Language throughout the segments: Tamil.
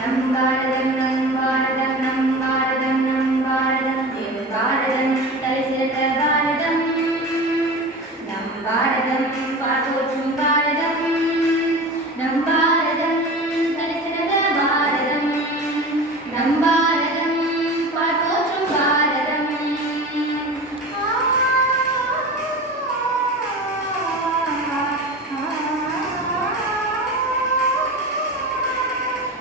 நம் பாரதம் நம் பாரதம் நம் பாரதம் நம் பாரதம் என் பாரதம் தலை சிறந்த பாரதம் நம் பாரதம் பாதோற்றும் பாரதம் நம் பாரதம் தலை சிறந்த பாரதம் நம் பாரதம் பாதோற்றும் பாரதம்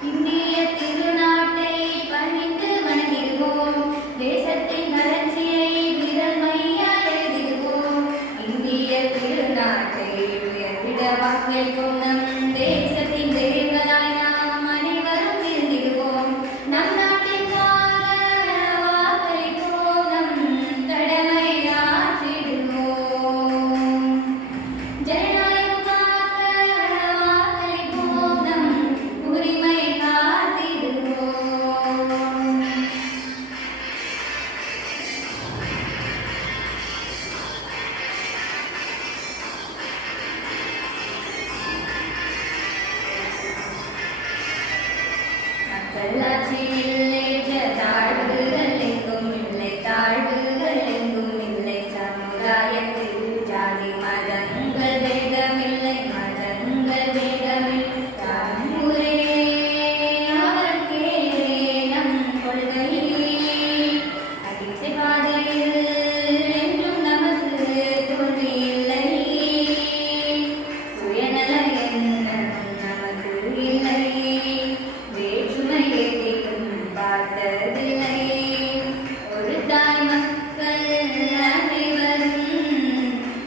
இந்திய திருநாட்டை பணிந்து வணங்கிடுவோம் தேசத்தின் வளர்ச்சியை விரல் மையால் எழுதிடுவோம் இந்திய திருநாட்டை உயர்த்திட வாக்களிப்போம் நம் தேசத்தின் தெய்வங்களாய் நாம் அனைவரும் இருந்திடுவோம் நம் நாட்டிற்காக வாக்களிப்போம் நம் கடமை ஆற்றிடுவோம் ஜனநாயகம் காக்க வாக்களிப்போம் நம் உரிமை காத்திடுவோம் மக்களாட்சியில் ஏற்ற தாழ்வுகள் எங்கும் இல்லை தாழ்வுகள் எங்கும் இல்லை சமுதாயத்தில் ஜாதி மதங்கள் வேதமில்லை மதங்கள் வேதமில்லை தாம் ஊரே அவர் கேளே நம் கொள்கையே அகிம்சை பாதையில் என்றும் நமக்கு தோல்வி இல்லை சுயநல எண்ணம் நமக்கு இல்லை வேற்றுமையை எங்கும் பார்த்ததில்லை ஒரு தாய் மக்கள் அனைவரும்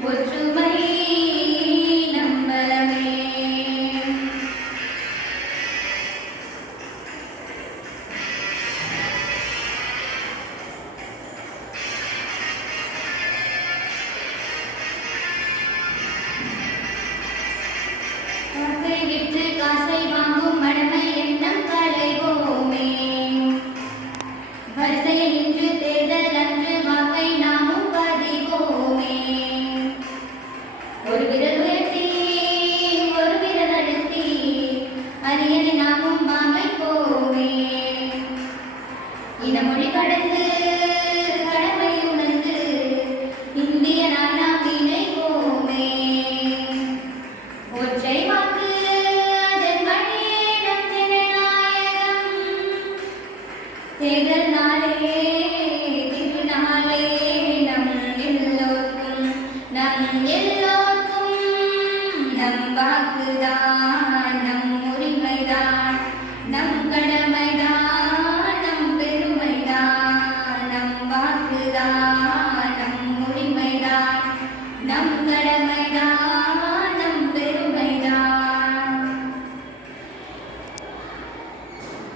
ஒற்றுமை நம்பலமே வாக்கை விற்று காசை வாங்கும் மடமை எண்ணம் களைவோமே வரிசையில் நின்று தேர்தல் அன்று வாக்கை நாமும் பதிவோமே ஒரு விரல் உயர்த்தி ஒரு விரல் அழுத்தி அரியணை நாமும் அமைப்போமே இனமொழி கடந்து கடமை உணர்ந்து இந்தியனாய் நாம் இணைவோமே ஒற்றை வாக்கு அதன் வழியே நம் ஜனநாயகம் தேர்தல் நாளே